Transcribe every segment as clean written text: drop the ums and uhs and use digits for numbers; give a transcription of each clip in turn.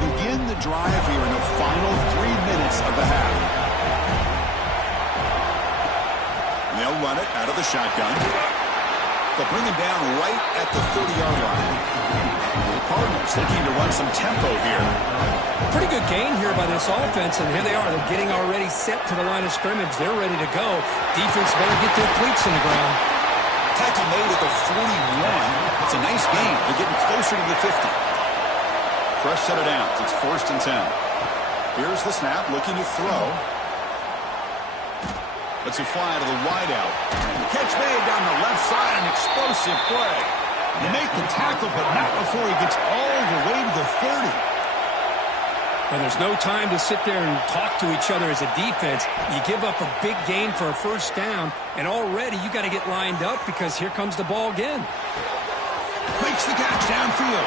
begin the drive here in the final 3 minutes of the half. And they'll run it out of the shotgun. They'll bring him down right at the 30-yard line. The Cardinals looking to run some tempo here. Pretty good gain here by this offense, and here they are. They're getting already set to the line of scrimmage. They're ready to go. Defense better get their cleats in the ground. Tackle made at the 41. It's a nice gain. They're getting closer to the 50. Fresh set of downs. It's 1st and 10. Here's the snap, looking to throw. Let's it fly to the wideout. Catch made down the left side, an explosive play. You make the tackle, but not before he gets all the way to the 30. And there's no time to sit there and talk to each other as a defense. You give up a big gain for a first down, and already you got to get lined up because here comes the ball again. Makes the catch downfield.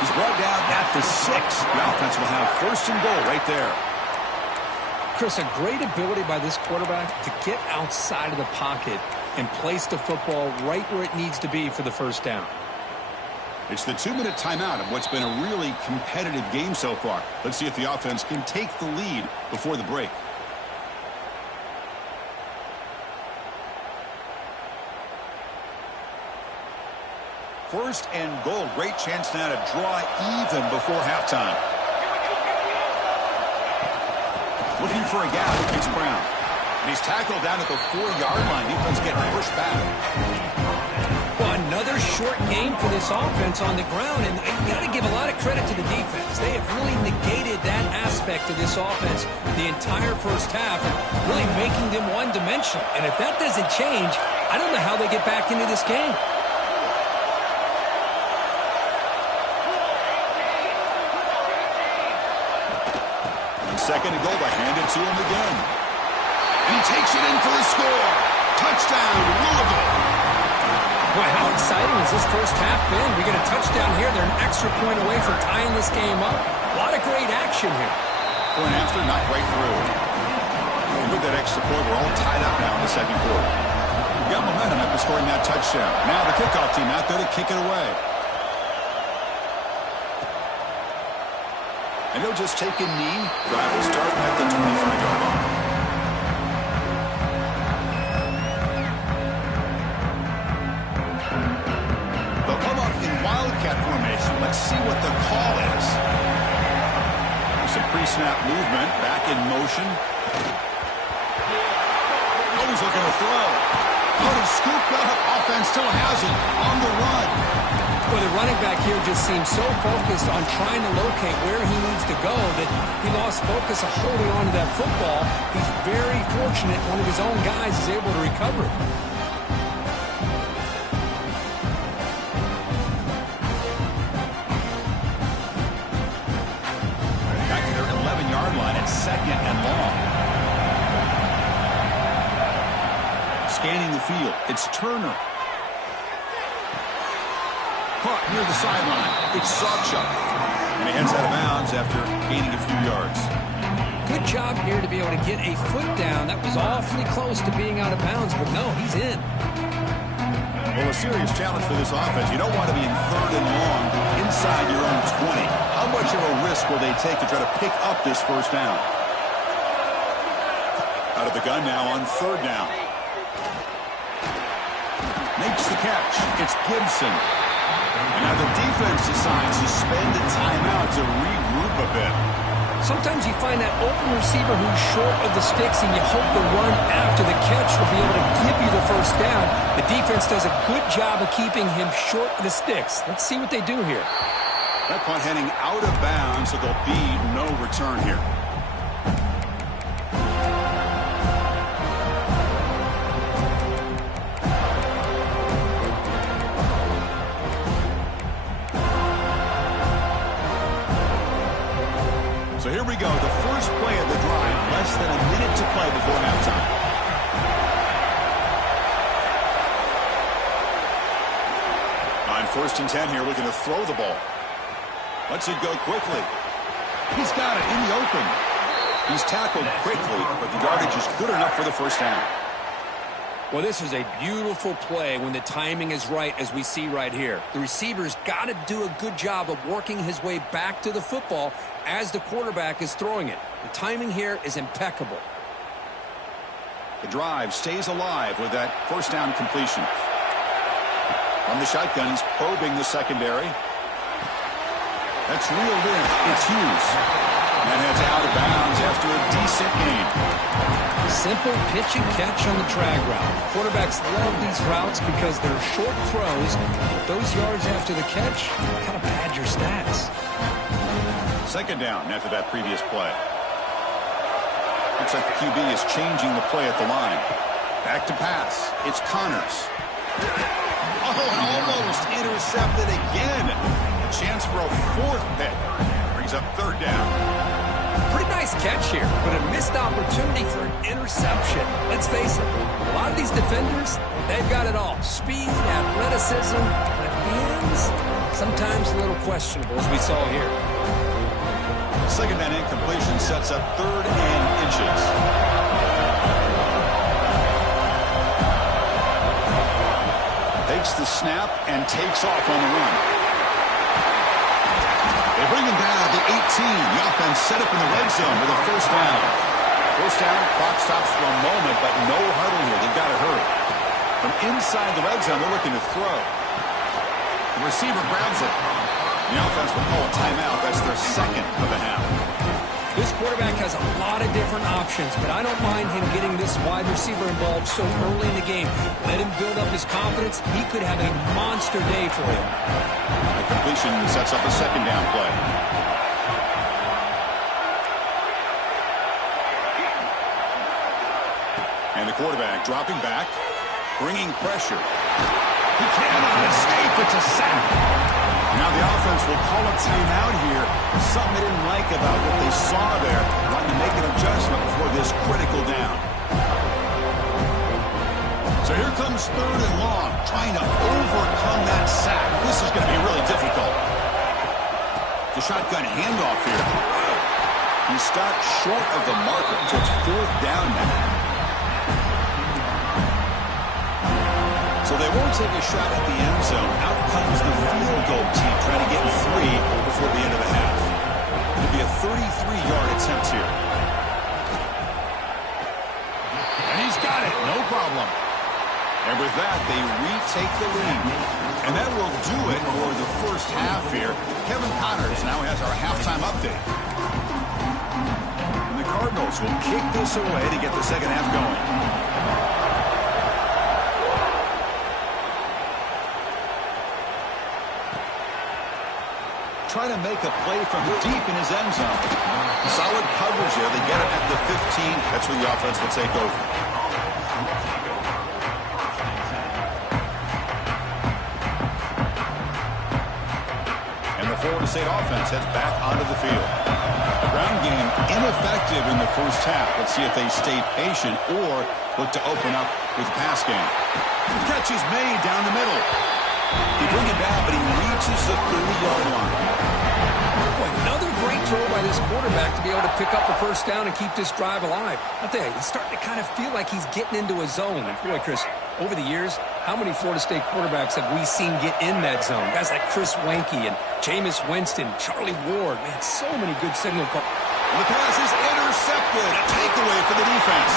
He's brought down at the 6. The offense will have 1st and goal right there. Chris, a great ability by this quarterback to get outside of the pocket and place the football right where it needs to be for the first down. It's the 2-minute timeout of what's been a really competitive game so far. Let's see if the offense can take the lead before the break. First and goal. Great chance now to draw even before halftime. Looking for a gap. It's Brown. And he's tackled down at the 4-yard line. Defense getting pushed back. Well, another short game for this offense on the ground, and you got to give a lot of credit to the defense. They have really negated that aspect of this offense the entire first half, and really making them one-dimensional. And if that doesn't change, I don't know how they get back into this game. Second and goal, to hand it to him again. And he takes it in for the score. Touchdown, Louisville. Boy, how exciting has this first half been? We get a touchdown here. They're an extra point away from tying this game up. A lot of great action here. Point after, not right through. And with that extra point, we're all tied up now in the second quarter. We got momentum after scoring that touchdown. Now the kickoff team out there to kick it away. And he'll just take a knee. Drive will start at the 25-yard line. They'll come up in wildcat formation. Let's see what the call is. Some pre-snap movement. Back in motion. Oh, he's looking to throw. Oh, he's scooped up. Offense still has it on the run. Well, the running back here just seems so focused on trying to locate where he needs to go that he lost focus of holding on to that football. He's very fortunate one of his own guys is able to recover it. Back to their 11-yard line at 2nd and long. Scanning the field. It's Turner. Caught near the sideline. It's Sawchuk. And he heads out of bounds after gaining a few yards. Good job here to be able to get a foot down. That was awfully close to being out of bounds, but no, he's in. Well, a serious challenge for this offense. You don't want to be in 3rd and long inside your own 20. How much of a risk will they take to try to pick up this first down? Out of the gun now on 3rd down. Makes the catch. It's Gibson. And now the defense decides to spend a timeout to regroup a bit. Sometimes you find that open receiver who's short of the sticks, and you hope the run after the catch will be able to give you the first down. The defense does a good job of keeping him short of the sticks. Let's see what they do here. That punt heading out of bounds, so there'll be no return here. So here we go, the first play of the drive, less than a minute to play before halftime. On 1st and 10 here, looking to throw the ball. Lets it go quickly. He's got it in the open. He's tackled quickly, but the yardage is good enough for the first down. Well, this is a beautiful play when the timing is right, as we see right here. The receiver's got to do a good job of working his way back to the football as the quarterback is throwing it. The timing here is impeccable. The drive stays alive with that first down completion. On the shotgun, he's probing the secondary. That's reeled in. It's Hughes. And it's out of bounds after a decent gain. Simple pitch and catch on the drag route. Quarterbacks love these routes because they're short throws, but those yards after the catch kind of pad your stats. Second down after that previous play. Looks like the QB is changing the play at the line. Back to pass. It's Connors. Oh, almost intercepted again. A chance for a fourth pick. Brings up third down. Pretty nice catch here, but a missed opportunity for an interception. Let's face it, a lot of these defenders, they've got it all. Speed, athleticism, but hands, sometimes a little questionable, as we saw here. Second down incompletion sets up 3rd and inches. Takes the snap and takes off on the run. They bring him down at the 18. The offense set up in the red zone with a first down. First down, clock stops for a moment, but no huddle here. They've got to hurry. From inside the red zone, they're looking to throw. The receiver grabs it. The offense will call a timeout. That's their second of the half. This quarterback has a lot of different options, but I don't mind him getting this wide receiver involved so early in the game. Let him build up his confidence. He could have a monster day for him. The completion sets up a second down play. And the quarterback dropping back, bringing pressure. He cannot escape. It's a sack. Now the offense will call a timeout here. Something they didn't like about what they saw there. Wanting to make an adjustment before this critical down. So here comes 3rd and long. Trying to overcome that sack. This is going to be really difficult. The shotgun handoff here. He stopped short of the marker. So it's 4th down now. So they won't take a shot at the end zone. Out comes the field goal team trying to get 3 before the end of the half. It'll be a 33-yard attempt here. And he's got it. No problem. And with that, they retake the lead. And that will do it for the first half here. Kevin Connors now has our halftime update. And the Cardinals will kick this away to get the second half going. Trying to make a play from deep in his end zone. Solid coverage there. They get it at the 15. That's where the offense will take over. And the Florida State offense heads back onto the field. The ground game ineffective in the first half. Let's see if they stay patient or look to open up with the pass game. The catch is made down the middle. He brings it down, but he reaches the 30-yard line. Another great throw by this quarterback to be able to pick up the first down and keep this drive alive. I'll tell you, he's starting to kind of feel like he's getting into a zone. And boy, Chris, over the years, how many Florida State quarterbacks have we seen get in that zone? Guys like Chris Wenke and Jameis Winston, Charlie Ward. Man, so many good signal calls. The pass is intercepted. A takeaway for the defense.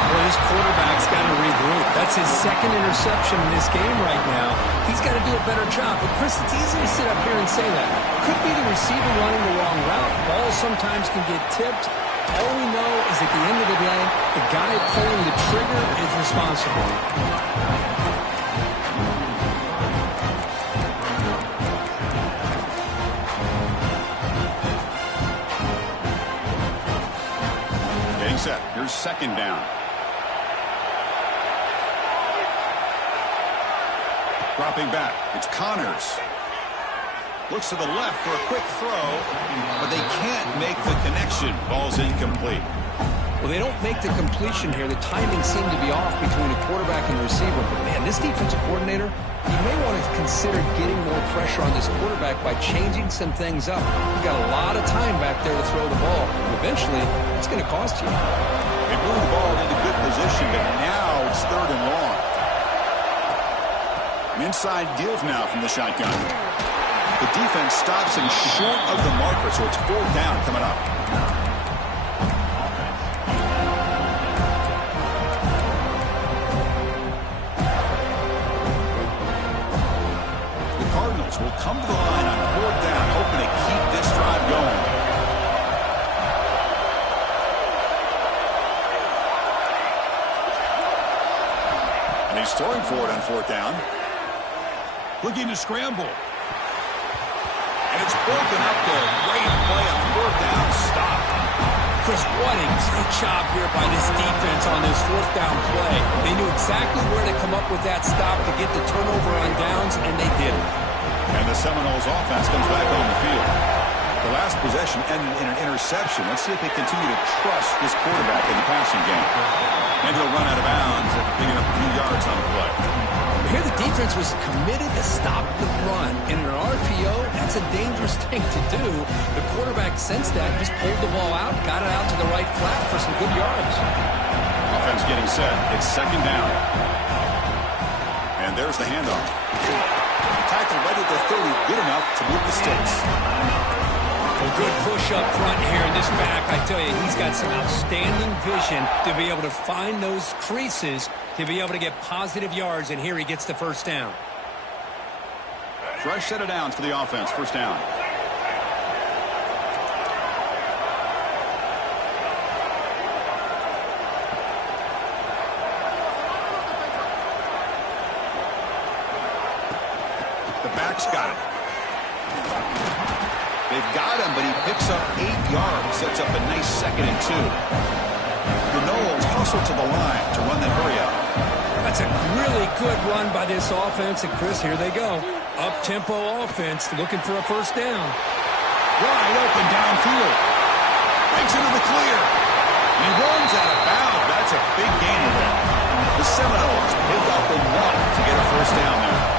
Well, this quarterback's got to regroup. That's his second interception in this game right now. He's got to do a better job. But, Chris, it's easy to sit up here and say that. Could be the receiver running the wrong route. Balls sometimes can get tipped. All we know is at the end of the day, the guy pulling the trigger is responsible. Getting set. Here's second down. Dropping back. It's Connors. Looks to the left for a quick throw, but they can't make the connection. Ball's incomplete. Well, they don't make the completion here. The timing seemed to be off between the quarterback and the receiver. But, man, this defensive coordinator, he may want to consider getting more pressure on this quarterback by changing some things up. You've got a lot of time back there to throw the ball. And eventually, it's going to cost you. They move the ball into good position, but now It's 3rd and long. An inside give now from the shotgun. The defense stops him short of the marker, so it's 4th down coming up. The Cardinals will come to the line on 4th down, hoping to keep this drive going. And he's throwing for it on 4th down. Looking to scramble. And it's broken up there. Great play on 4th down. Stop. Chris, what a great job here by this defense on this 4th down play. They knew exactly where to come up with that stop to get the turnover on downs, and they did it. And the Seminoles offense comes back on the field. The last possession ended in an interception. Let's see if they continue to trust this quarterback in the passing game. And he'll run out of bounds after picking up a few yards on the play. Here the defense was committed to stop the run. In an RPO, that's a dangerous thing to do. The quarterback sensed that, just pulled the ball out, got it out to the right flat for some good yards. Offense getting set. It's 2nd down. And there's the handoff. Tackle right at the 30, good enough to move the sticks. A good push up front here in this back. I tell you, he's got some outstanding vision to be able to find those creases, to be able to get positive yards, and here he gets the 1st down. Fresh set of downs for the offense. 1st down. The back's got it. They've got him, but he picks up 8 yards. Sets up a nice 2nd and 2. The Noles hustle to the line to run the hurry up. That's a really good run by this offense. And, Chris, here they go. Up-tempo offense looking for a 1st down. Wide open downfield. Breaks into the clear. And he runs out of bounds. That's a big gain of that. The Seminoles pick up enough to get a 1st down there.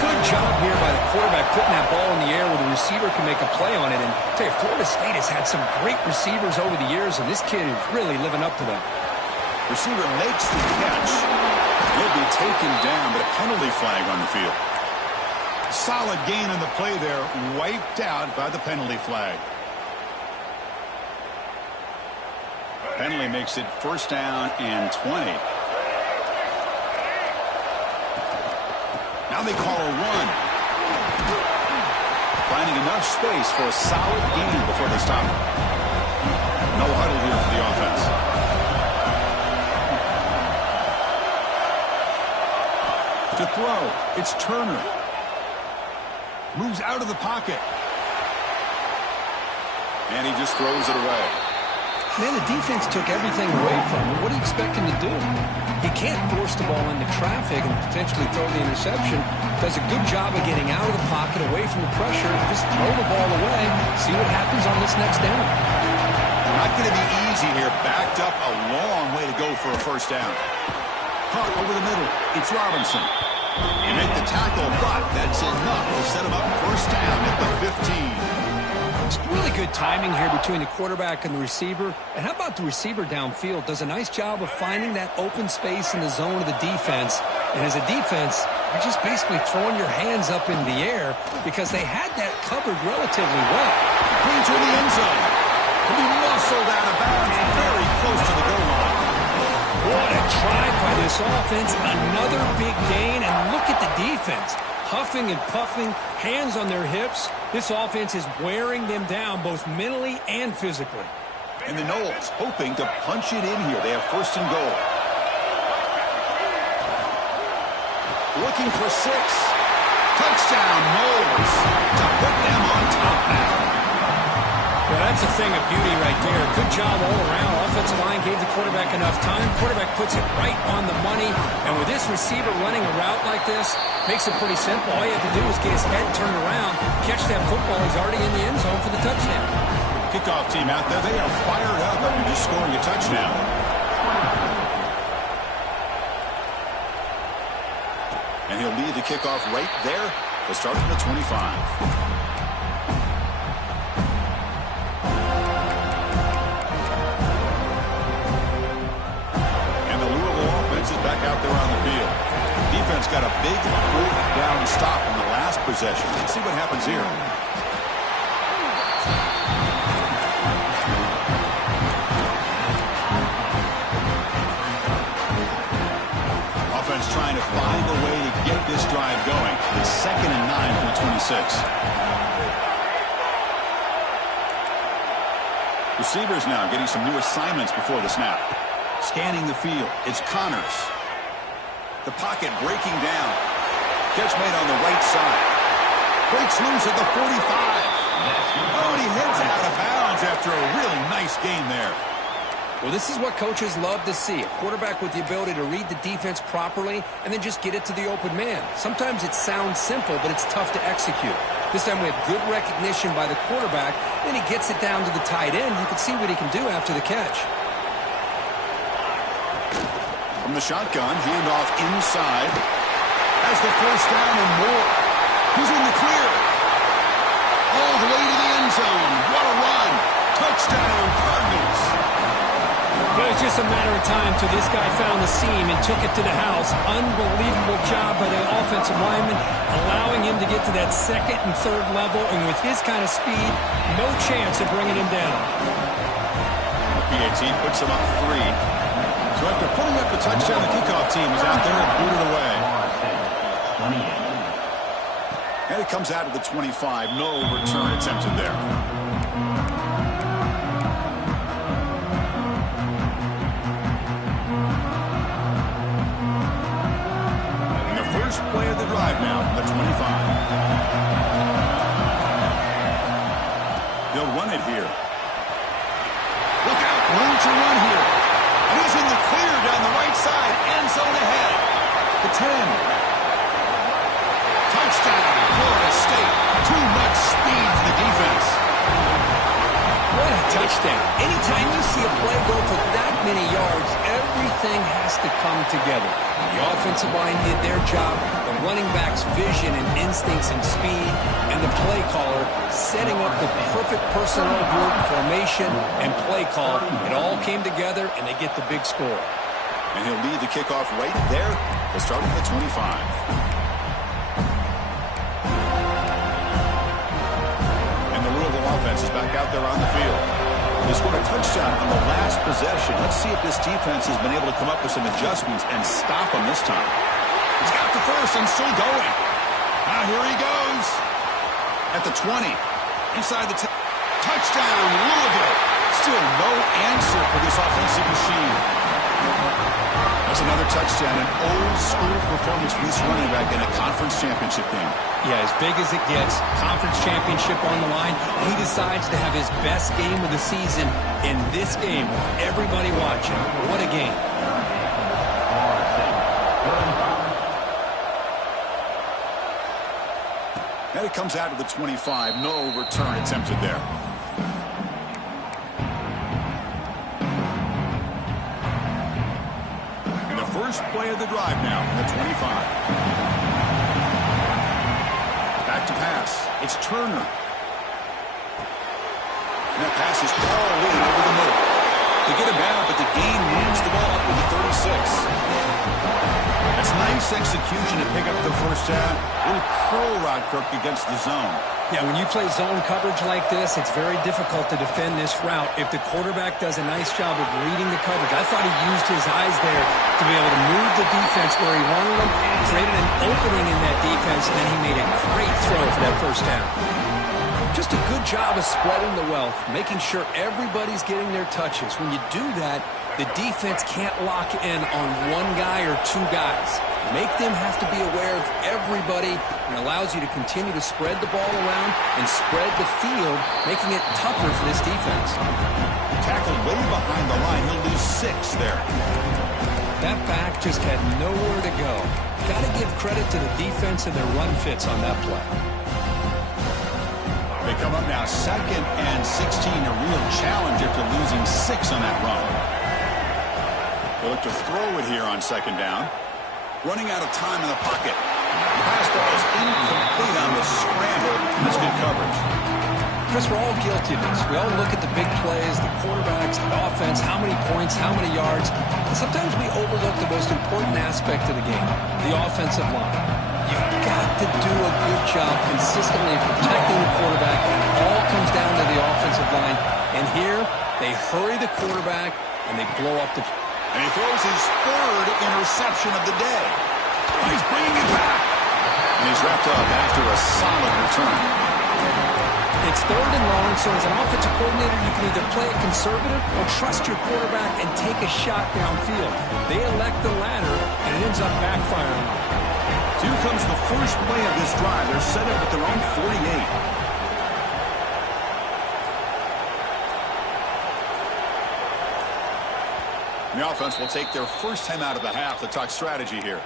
Good job here by the quarterback putting that ball in the air where the receiver can make a play on it. And I tell you, Florida State has had some great receivers over the years, and this kid is really living up to them. Receiver makes the catch. He'll be taken down, but a penalty flag on the field. Solid gain on the play there, wiped out by the penalty flag. Penalty makes it 1st down and 20. Now they call a run. Finding enough space for a solid gain before they stop it. No huddle here for the offense. To throw, it's Turner. Moves out of the pocket. And he just throws it away. Man, the defense took everything away from him. What do you expect him to do? He can't force the ball into traffic and potentially throw the interception. Does a good job of getting out of the pocket, away from the pressure, just throw the ball away, see what happens on this next down. Not going to be easy here. Backed up a long way to go for a 1st down. Caught over the middle. It's Robinson. You make the tackle, but that's enough to set him up 1st down at the 15. It's really good timing here between the quarterback and the receiver. And how about the receiver downfield? Does a nice job of finding that open space in the zone of the defense. And as a defense, you're just basically throwing your hands up in the air because they had that covered relatively well. Into the end zone. He'll be muscled out of bounds, very close to the goal line. What a drive by this offense. Another big gain. And look at the defense. Huffing and puffing, hands on their hips. This offense is wearing them down both mentally and physically. And the Noles hoping to punch it in here. They have 1st and goal. Looking for 6. Touchdown, Noles, to put them on top now. Well, that's a thing of beauty right there. Good job all around. Offensive line gave the quarterback enough time. Quarterback puts it right on the money. And with this receiver running a route like this, makes it pretty simple. All you have to do is get his head turned around, catch that football. He's already in the end zone for the touchdown. Kickoff team out there. They are fired up after just scoring a touchdown. And he'll lead the kickoff right there. They'll start from the 25. Back out possession. Let's see what happens here. Offense trying to find a way to get this drive going. It's 2nd and 9 from the 26. Receivers now getting some new assignments before the snap. Scanning the field. It's Connors. The pocket breaking down. Catch made on the right side. Breaks loose at the 45. Oh, and he heads out of bounds after a really nice game there. Well, this is what coaches love to see. A quarterback with the ability to read the defense properly and then just get it to the open man. Sometimes it sounds simple, but it's tough to execute. This time we have good recognition by the quarterback. Then he gets it down to the tight end. You can see what he can do after the catch. From the shotgun, handoff inside. Has the first down and more. He's in the clear. All the way to the end zone. What a run. Touchdown, Cardinals. It was just a matter of time till this guy found the seam and took it to the house. Unbelievable job by the offensive lineman, allowing him to get to that 2nd and 3rd level, and with his kind of speed, no chance of bringing him down. PAT puts him up 3. So after putting up the touchdown, the kickoff team is out there and booted away. And it comes out to the 25. No return attempted there. Play of the drive now from the 25. They'll run it here. Look out, room to run here. And he's in the clear down the right side. End zone ahead. The 10. Touchdown, Florida State. Too much speed for the defense. What a touchdown. Anytime you see a play go for that many yards, everything has to come together. The offensive line did their job, the running back's vision and instincts and speed, and the play caller setting up the perfect personnel group, formation, and play call. It all came together, and they get the big score. And he'll lead the kickoff right there. They'll start with the 25. Offense is back out there on the field. They scored a touchdown on the last possession. Let's see if this defense has been able to come up with some adjustments and stop them this time. He's got the first and still going. Now here he goes. At the 20. Inside the 10. Touchdown, Louisville. Still no answer for this offensive machine. That's another touchdown, an old-school performance for this running back in a conference championship game. Yeah, as big as it gets, conference championship on the line. He decides to have his best game of the season in this game with everybody watching. What a game. And it comes out to the 25. No return attempted there. First play of the drive now from the 25. Back to pass. It's Turner. And that pass is all in over the middle. They get him down, but the gain moves the ball up with the 36. That's nice execution to pick up the first down. Little curl route, Kirk, against the zone. Yeah, when you play zone coverage like this, it's very difficult to defend this route if the quarterback does a nice job of reading the coverage. I thought he used his eyes there to be able to move the defense where he wanted them, created an opening in that defense, and then he made a great throw for that first down. Just a good job of spreading the wealth, making sure everybody's getting their touches. When you do that, the defense can't lock in on one guy or two guys. Make them have to be aware of everybody, and allows you to continue to spread the ball around and spread the field, making it tougher for this defense. Tackled way behind the line. He'll lose 6 there. That back just had nowhere to go. Got to give credit to the defense and their run fits on that play. They come up now 2nd and 16, a real challenge after losing 6 on that run. They look to throw it here on 2nd down. Running out of time in the pocket. The pass ball is incomplete on the scramble. That's good coverage. Chris, we're all guilty of this. We all look at the big plays, the quarterbacks, the offense, how many points, how many yards. And sometimes we overlook the most important aspect of the game, the offensive line. You've got to do a good job consistently protecting the quarterback. It all comes down to the offensive line. And here, they hurry the quarterback, and they blow up the... And he throws his third interception of the day. Oh, he's bringing it back. And he's wrapped up after a solid return. It's third and long, so as an offensive coordinator, you can either play it conservative or trust your quarterback and take a shot downfield. They elect the latter, and it ends up backfiring. Here comes the first play of this drive. They're set up at their own 48. The offense will take their first time out of the half to talk strategy here.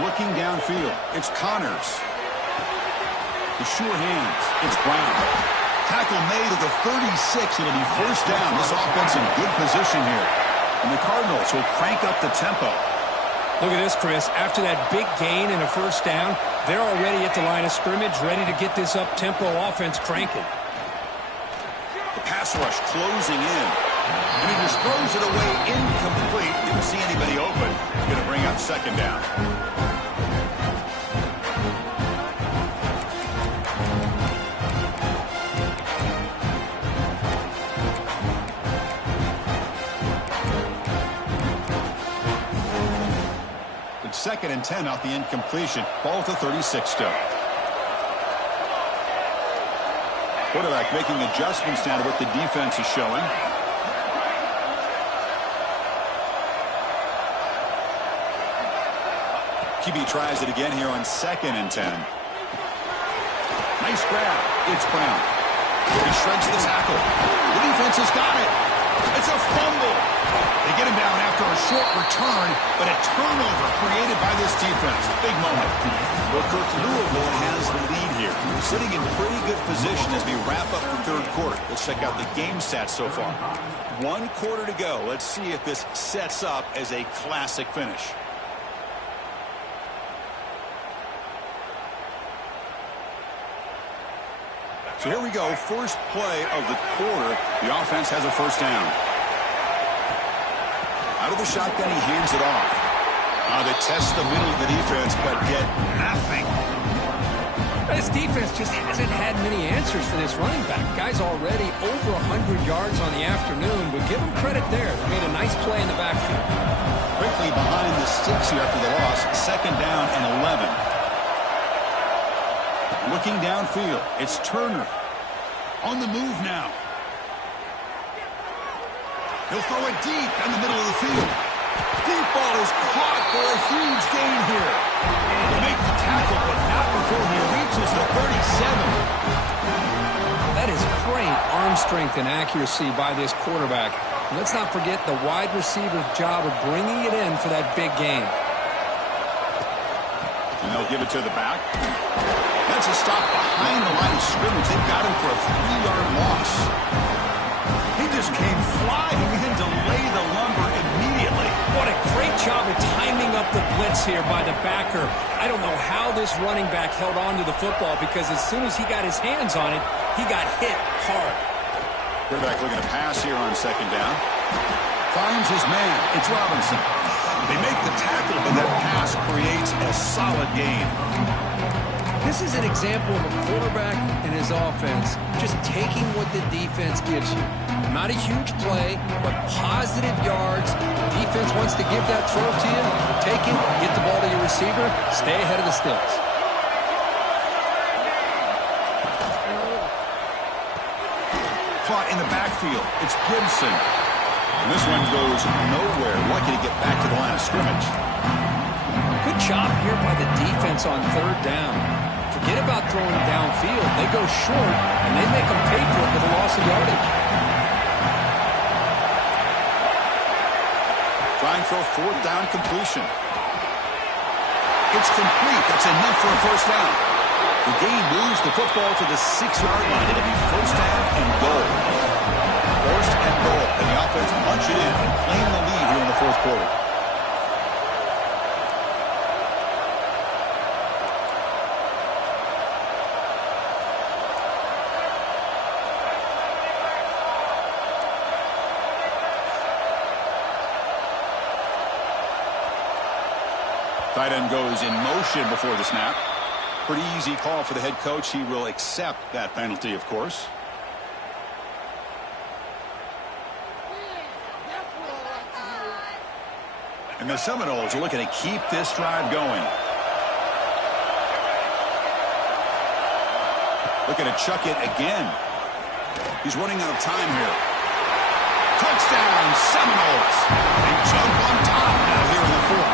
Looking downfield, it's Connors. The sure hands, it's Brown. Tackle made at the 36. It'll be first down. This offense in good position here. And the Cardinals will crank up the tempo. Look at this, Chris. After that big gain and a first down, they're already at the line of scrimmage, ready to get this up-tempo offense cranking. The pass rush closing in. And he just throws it away incomplete. Didn't see anybody open. Going to bring up second down. Second and 10 off the incompletion. Ball to 36 still. Quarterback making adjustments now to what the defense is showing. QB tries it again here on second and 10. Nice grab. It's Brown. He shreds the tackle. The defense has got it. It's a fumble. They get him down after a short return, but a turnover created by this defense. Big moment. Well, Coach, Louisville has the lead here. We're sitting in pretty good position as we wrap up the third quarter. Let's check out the game stats so far. 1 quarter to go. Let's see if this sets up as a classic finish. So here we go. First play of the quarter. The offense has a first down. Out of the shotgun, he hands it off. They test the middle of the defense, but get nothing. This defense just hasn't had many answers for this running back. Guy's already over 100 yards on the afternoon, but give him credit there. They made a nice play in the backfield. Quickly behind the sticks here after the loss. Second down and 11. Looking downfield, it's Turner. On the move now. He'll throw it deep in the middle of the field. Deep ball is caught for a huge gain here. He'll make the tackle, but not before he reaches the 37. That is great arm strength and accuracy by this quarterback. And let's not forget the wide receiver's job of bringing it in for that big gain. And they'll give it to the back. That's a stop behind the line of scrimmage. They've got him for a 3-yard loss. He just came flying in to lay the lumber immediately. What a great job of timing up the blitz here by the backer. I don't know how this running back held on to the football, because as soon as he got his hands on it, he got hit hard. Quarterback looking to pass here on second down. Finds his man. It's Robinson. They make the tackle, but that pass creates a solid gain. This is an example of a quarterback and his offense just taking what the defense gives you. Not a huge play, but positive yards. The defense wants to give that throw to you. Take it, get the ball to your receiver, stay ahead of the sticks. Caught in the backfield. It's Gibson. And this one goes nowhere. Lucky to get back to the line of scrimmage. Good job here by the defense on third down. Forget about throwing downfield. They go short, and they make them pay for it with a loss of yardage. Trying for a fourth down completion. It's complete. That's enough for a first down. The gain moves the football to the 6-yard line. It'll be first down and goal. First and goal. And the offense punch it in and claim the lead here in the fourth quarter. Tight end goes in motion before the snap. Pretty easy call for the head coach. He will accept that penalty, of course. And the Seminoles are looking to keep this drive going. Looking to chuck it again. He's running out of time here. Touchdown, Seminoles. They jump on top now here in the fourth.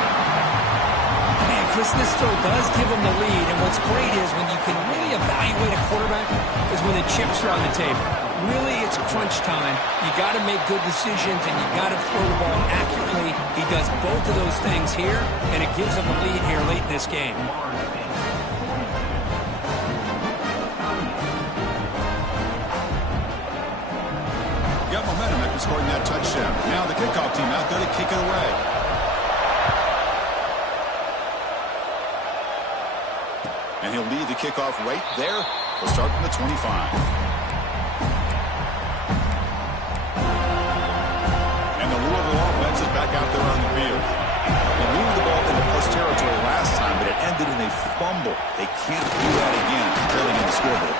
Man, Chris, this throw does give them the lead. And what's great is when you can really evaluate a quarterback is when the chips are on the table. Really, it's crunch time. You got to make good decisions, and you got to throw the ball accurately. He does both of those things here, and it gives them a lead here late in this game. Got momentum after scoring that touchdown. Now the kickoff team out there to kick it away. And he'll lead the kickoff right there. He'll start from the 25. Back out there on the field. They moved the ball into plus territory last time, but it ended in a fumble. They can't do that again, trailing in the scoreboard.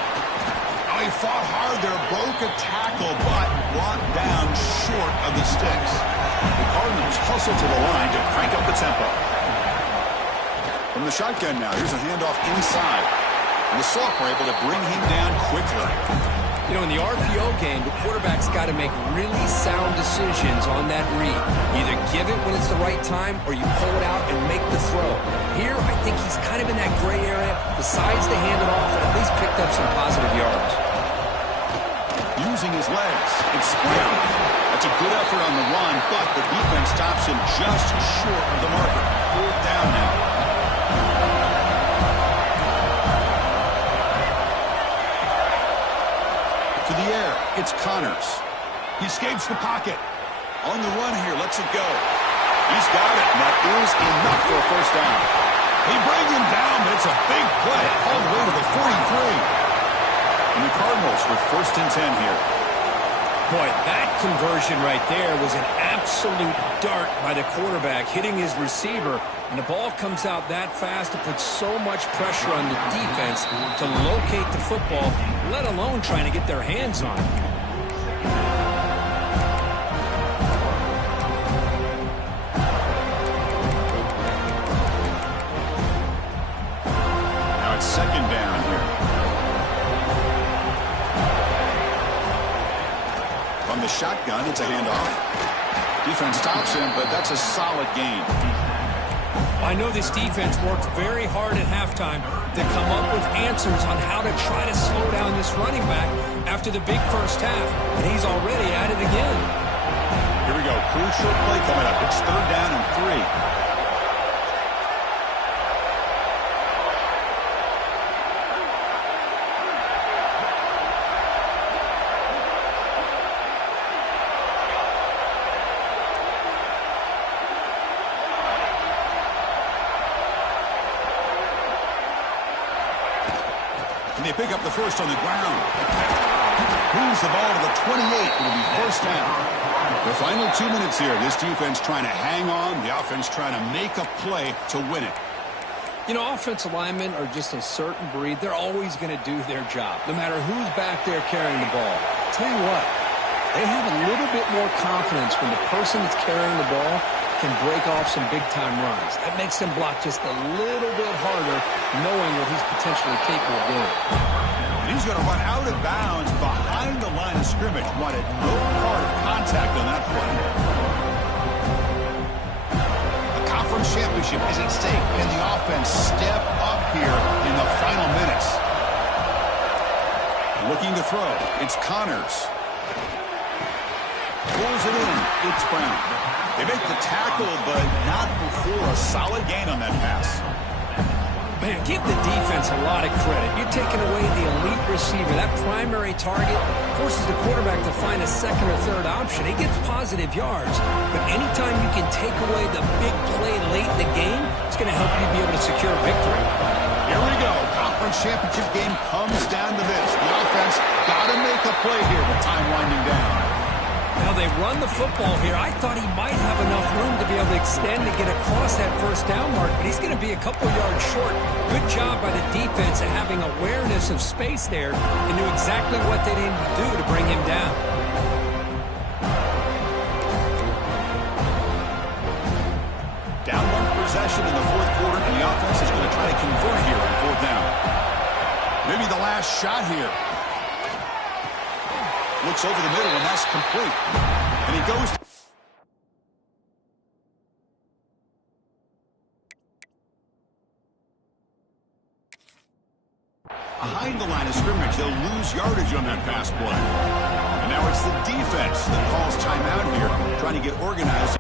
Oh, he fought hard there, broke a tackle, but brought down short of the sticks. The Cardinals hustle to the line to crank up the tempo. From the shotgun now, here's a handoff inside. And the Sox were able to bring him down quickly. You know, in the RPO game, the quarterback's got to make really sound decisions on that read. Either give it when it's the right time or you pull it out and make the throw. Here, I think he's kind of in that gray area, decides to hand it off and at least picked up some positive yards. Using his legs, exploring. That's a good effort on the run, but the defense stops him just short of the marker. Fourth down now. To the air, it's Connors. He escapes the pocket. On the run here, lets it go. He's got it, and that is enough for a first down. They bring him down, but it's a big play all the way to the 43. And the Cardinals with 1st and 10 here. Boy, that conversion right there was an absolute dart by the quarterback, hitting his receiver. And the ball comes out that fast. It puts so much pressure on the defense to locate the football, let alone trying to get their hands on it. Now it's 2nd down here. From the shotgun, it's a handoff. Defense stops him, but that's a solid gain. I know this defense worked very hard at halftime to come up with answers on how to try to slow down this running back after the big first half, and he's already at it again. Here we go. Crucial play coming up. It's 3rd down and 3. And they pick up the first on the ground. Moves the ball to the 28. It'll be 1st down. The final 2 minutes here. This defense trying to hang on. The offense trying to make a play to win it. You know, offensive linemen are just a certain breed. They're always going to do their job, no matter who's back there carrying the ball. I'll tell you what, they have a little bit more confidence when the person that's carrying the ball can break off some big-time runs. That makes them block just a little bit harder, knowing what he's potentially capable of doing. He's going to run out of bounds behind the line of scrimmage. Wanted no part of contact on that play. A conference championship is at stake. Can the offense step up here in the final minutes? Looking to throw. It's Connors. Pulls it in. It's Brown. They make the tackle, but not before a solid gain on that pass. Man, give the defense a lot of credit. You're taking away the elite receiver. That primary target forces the quarterback to find a 2nd or 3rd option. He gets positive yards. But anytime you can take away the big play late in the game, it's going to help you be able to secure victory. Here we go. Conference championship game comes down to this. The offense got to make a play here with time winding down. Now, they run the football here. I thought he might have enough room to be able to extend and get across that first down mark, but he's going to be a couple yards short. Good job by the defense at having awareness of space there and knew exactly what they needed to do to bring him down. Down one possession in the fourth quarter, and the offense is going to try to convert here on fourth down. Maybe the last shot here. Looks over the middle, and that's complete. And he goes. Behind the line of scrimmage, they'll lose yardage on that pass play. And now it's the defense that calls timeout here, trying to get organized.